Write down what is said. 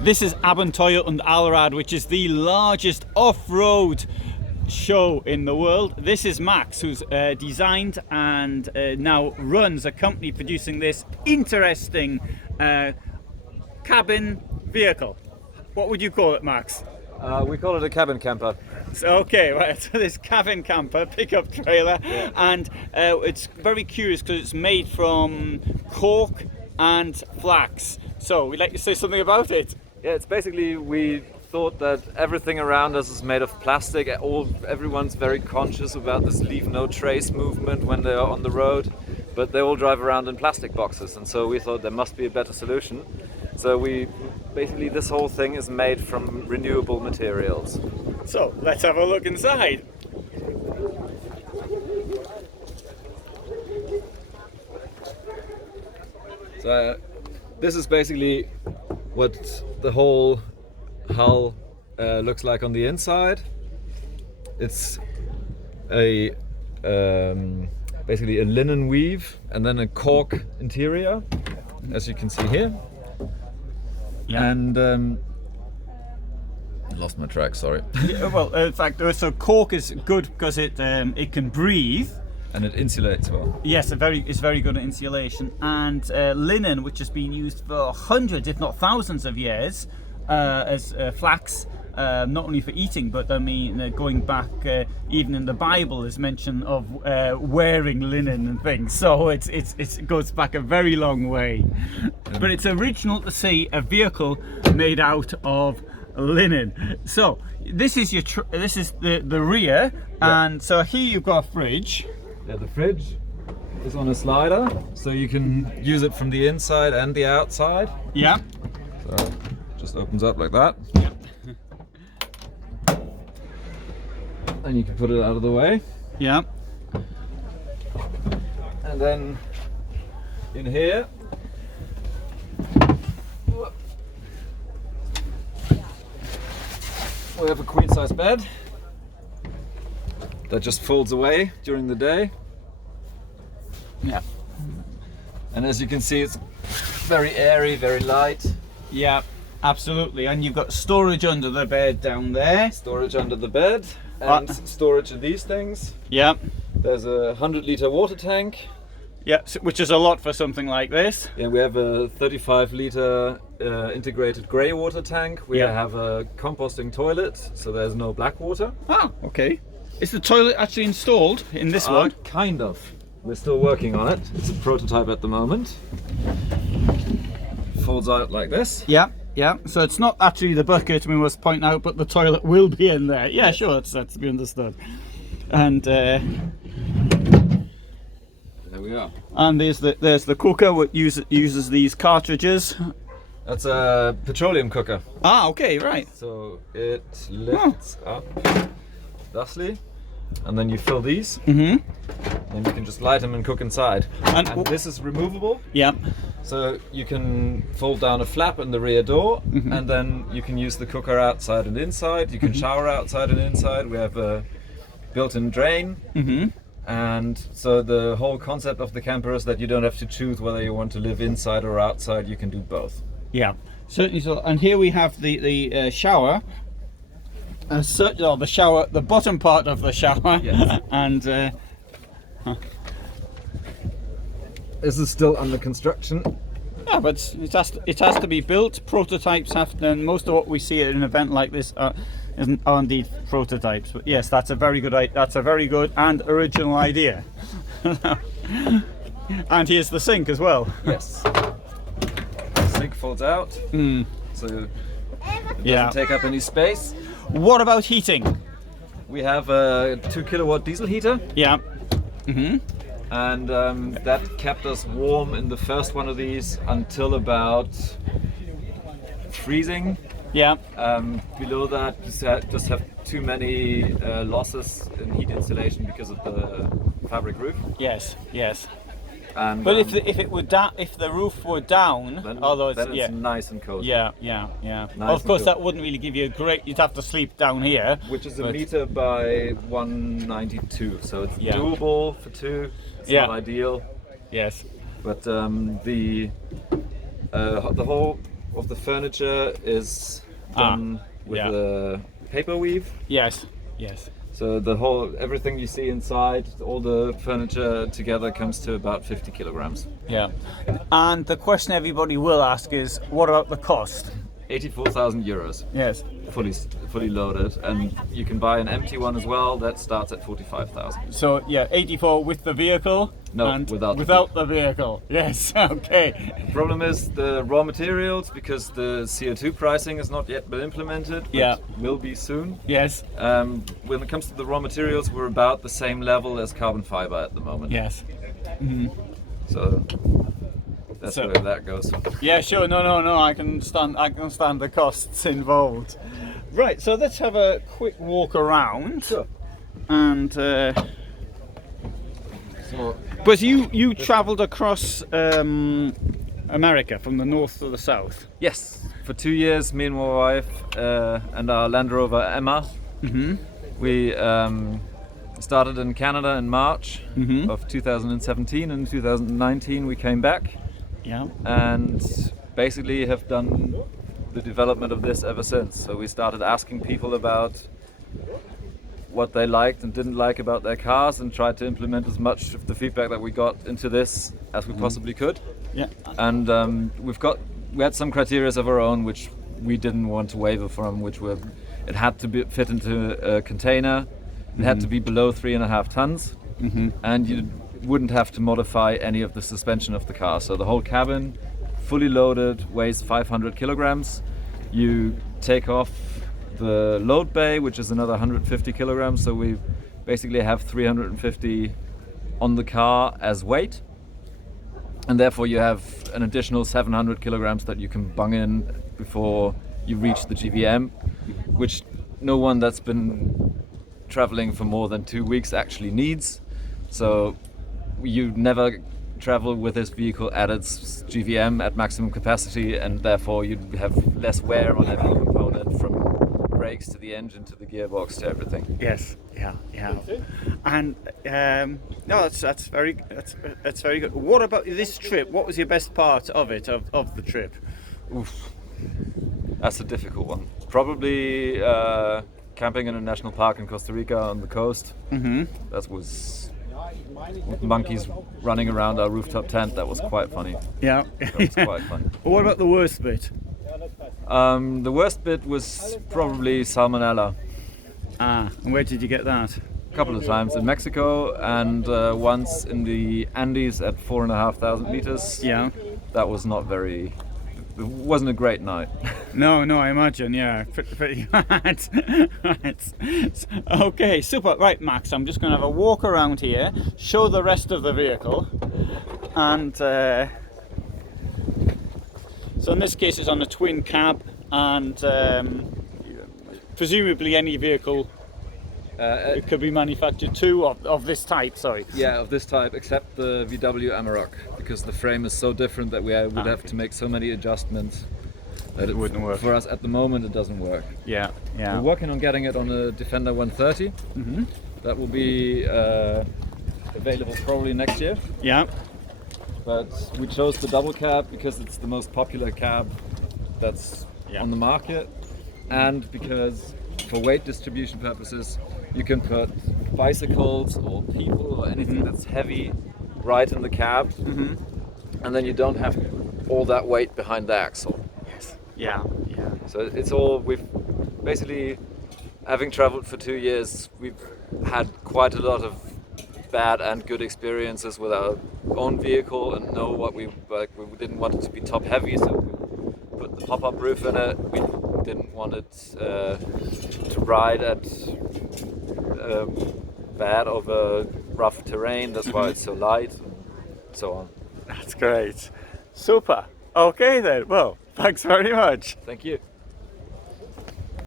This is Abenteuer and Allrad, which is the largest off-road show in the world. This is Max, who's designed and now runs a company producing this interesting cabin vehicle. What would you call it, Max? We call it a cabin camper. So, okay, right. So this cabin camper, pickup trailer, yeah. And it's very curious because it's made from cork and flax. So, we'd like to say something about it. Yeah, it's basically, we thought that everything around us is made of plastic. Everyone's very conscious about this leave no trace movement when they are on the road, but they all drive around in plastic boxes, and so we thought there must be a better solution. So basically this whole thing is made from renewable materials. So let's have a look inside. So this is basically what the whole hull looks like on the inside. It's a basically a linen weave and then a cork interior, as you can see here. Yeah. And I lost my track, sorry. Yeah, well, in fact, so cork is good because it can breathe. And it insulates well. Yes, it's very good at insulation. And linen, which has been used for hundreds, if not thousands of years, as flax, not only for eating, but I mean, going back, even in the Bible is mention of wearing linen and things. So it goes back a very long way. But it's original to see a vehicle made out of linen. So this is the rear, yeah. And so here you've got a fridge. Yeah, the fridge is on a slider, so you can use it from the inside and the outside. Yeah. So it just opens up like that. Yeah. And you can put it out of the way. Yeah. And then in here, we have a queen size bed that just folds away during the day. Yeah. And as you can see, it's very airy, very light. Yeah, absolutely. And you've got storage under the bed down there. Storage under the bed and storage of these things. Yeah. There's a 100-litre water tank. Yeah, which is a lot for something like this. Yeah, we have a 35-litre integrated grey water tank. We have a composting toilet, so there's no black water. Oh, okay. Is the toilet actually installed in this one? Kind of. We're still working on it. It's a prototype at the moment. Folds out like this. Yeah, yeah. So it's not actually the bucket we must point out, but the toilet will be in there. Yeah, sure, that's to be understood. And there we are. And there's the cooker which uses these cartridges. That's a petroleum cooker. Ah, okay, right. So it lifts up thusly, and then you fill these. Mm-hmm. And you can just light them and cook inside. And this is removable. Yeah. So you can fold down a flap in the rear door, mm-hmm. and then you can use the cooker outside and inside. You can mm-hmm. shower outside and inside. We have a built-in drain. Mm-hmm. And so the whole concept of the camper is that you don't have to choose whether you want to live inside or outside. You can do both. Yeah, certainly. So, and here we have the shower. The shower, the bottom part of the shower. Yes. And this is still under construction. yeah, but it has to be built. Prototypes have to, and most of what we see at an event like this are indeed prototypes. But yes, that's a very good and original idea. And here's the sink as well. Yes. The sink folds out, so it doesn't take up any space. What about heating? We have a 2 kilowatt diesel heater. Yeah. Mm-hmm. And that kept us warm in the first one of these until about freezing. Yeah. Below that, you just have too many losses in heat insulation because of the fabric roof. Yes. Yes. And, but if the roof were down, then although it's nice and cozy. Yeah. Nice Well, of course, cool. that wouldn't really give you a great. You'd have to sleep down here, which is a meter by 192, so it's Yeah. doable for two. It's not ideal. Yes. But the whole of the furniture is done with a paper weave. Yes. So everything you see inside, all the furniture together comes to about 50 kilograms. Yeah. And the question everybody will ask is, what about the cost? 84,000 euros. Yes. Fully loaded, and you can buy an empty one as well. That starts at 45,000. So yeah, 84 with the vehicle. No, and without the vehicle. Yes. Okay. The problem is the raw materials, because the CO2 pricing has not yet been implemented. But Yeah. will be soon. Yes. When it comes to the raw materials, we're about the same level as carbon fiber at the moment. Yes. So that's where that goes. Yeah, sure. No. I can stand the costs involved. Right. So let's have a quick walk around. Sure. And but you travelled across America from the north to the south. Yes, for 2 years, me and my wife and our Land Rover Emma. We started in Canada in March of 2017, and in 2019 we came back. Yeah. And basically have done the development of this ever since. So we started asking people about what they liked and didn't like about their cars, and tried to implement as much of the feedback that we got into this as we possibly could. Yeah. And we had some criteria of our own which we didn't want to waver from, which were it had to fit into a container, it had to be below 3.5 tons, and you wouldn't have to modify any of the suspension of the car. So the whole cabin, fully loaded, weighs 500 kilograms. You take off the load bay, which is another 150 kilograms. So we basically have 350 on the car as weight. And therefore you have an additional 700 kilograms that you can bung in before you reach the GVM, which no one that's been traveling for more than 2 weeks actually needs. So you never travel with this vehicle at its GVM at maximum capacity, and therefore you'd have less wear on every component, from brakes to the engine to the gearbox to everything. Yes. Yeah. And no, that's very good. What about this trip? What was your best part of it, of the trip? Oof. That's a difficult one. Probably camping in a national park in Costa Rica on the coast. That was with monkeys running around our rooftop tent. That was quite funny. Yeah. That was quite fun. What about the worst bit? The worst bit was probably salmonella. And where did you get that? A couple of times in Mexico, and once in the Andes at 4,500 meters. Yeah. That was not very. It wasn't a great night. No, I imagine, yeah, pretty bad. Right. Okay, super. Right, Max, I'm just going to have a walk around here, show the rest of the vehicle, and so in this case it's on a twin cab, and presumably any vehicle it could be manufactured too of this type. Sorry. Yeah, of this type, except the VW Amarok, because the frame is so different that we would have to make so many adjustments that it wouldn't work. For us at the moment, it doesn't work. Yeah. We're working on getting it on a Defender 130. That will be available probably next year. Yeah. But we chose the double cab because it's the most popular cab that's on the market, and because for weight distribution purposes, you can put bicycles or people or anything that's heavy right in the cab, and then you don't have all that weight behind the axle. Yes. Yeah. So it's all, we've basically, having traveled for 2 years, we've had quite a lot of bad and good experiences with our own vehicle, and know what we like. We didn't want it to be top heavy, so we put the pop-up roof in it. We didn't want it to ride at bad over rough terrain. That's why it's so light, and so on. That's great. Super. Okay then. Well, thanks very much. Thank you.